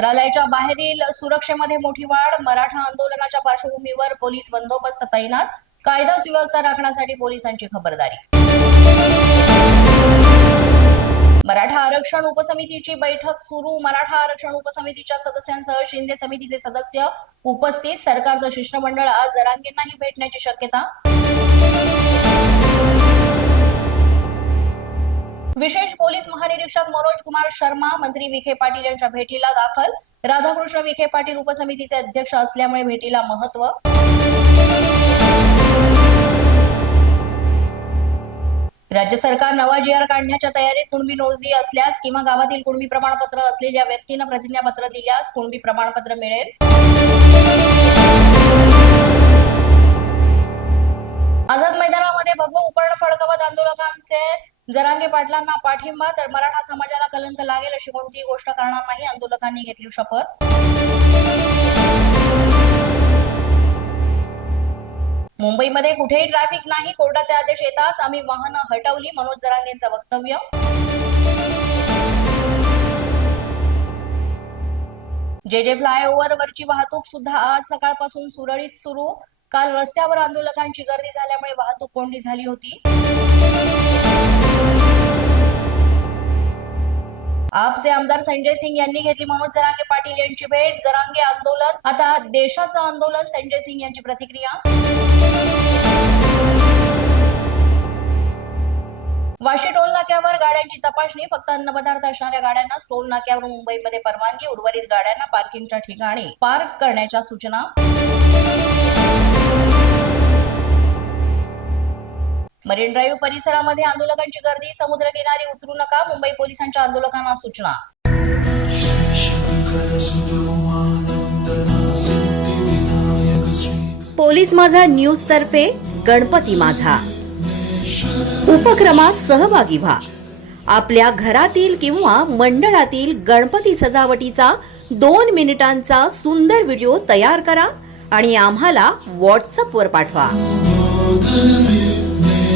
मंत्रालयाच्या बाहेरील सुरक्षेमध्ये मोठी वाढ मराठा आंदोलनाच्या पार्श्वभूमीवर पोलीस बंदोबस्त तैनात कायदा सुव्यवस्था राखण्यासाठी पोलिसांची खबरदारी. मराठा आरक्षण उपसमितीची बैठक सुरू. मराठा आरक्षण उपसमितीच्या सदस्यांसह शिंदे समितीचे सदस्य उपस्थित. सरकारचं शिष्टमंडळ आज जरांगींनाही भेटण्याची शक्यता पोलीस महानिरीक्षक मनोज कुमार शर्मा मंत्री विखे पाटील यांच्या भेटीला दाखल. राधाकृष्ण विखे पाटील उपसमितीचे अध्यक्ष असल्यामुळे भेटीला महत्त्व. राज्य सरकार नवा जी आर काढण्याच्या तयारीत कुणबी नोंदणी असल्यास किंवा गावातील कुणबी प्रमाणपत्र असलेल्या व्यक्तीनं प्रतिज्ञापत्र दिल्यास कुणबी प्रमाणपत्र मिळेल? जरांगे पाटलांना पाठिंबा तर मराठा समाजाला कलंक लागेल अशी कोणतीही गोष्ट करणार नाही आंदोलकांनी घेतली शपथ. मुंबईमध्ये कुठेही ट्रॅफिक नाही कोर्टाचे आदेश येताच आम्ही वाहनं हटवली मनोज जरांगेंचं वक्तव्य. जे जे फ्लायओव्हर वरची वाहतूक सुद्धा आज सकाळपासून सुरळीत सुरू. काल रस्त्यावर आंदोलकांची गर्दी झाल्यामुळे वाहतूक कोंडी झाली होती. आपचे आमदार संजय सिंग यांनी घेतली मनोज जरांगे पाटील यांची भेट. जरांगे आंदोलन. आता देशाचं आंदोलन संजय सिंग यांची प्रतिक्रिया. वाशी टोल नाक्यावर गाड्यांची तपासणी. फक्त अन्न पदार्थ असणाऱ्या गाड्यांना टोल नाक्यावर मुंबईमध्ये परवानगी उर्वरित गाड्यांना पार्किंगच्या ठिकाणी पार्क करण्याच्या सूचना. मरीन ड्राईव्ह परिसरामध्ये आंदोलकांची गर्दी समुद्रकिनारी उतरू नका मुंबई पोलिसांच्या आंदोलकांना सूचना. पोलीस माझा न्यूज तर्फे गणपती माझा. उपक्रमात सहभागी व्हा. आपल्या घरातील किंवा मंडळातील गणपती सजावटीचा दोन मिनिटांचा सुंदर व्हिडिओ तयार करा आणि आम्हाला व्हॉट्सअपवर पाठवा.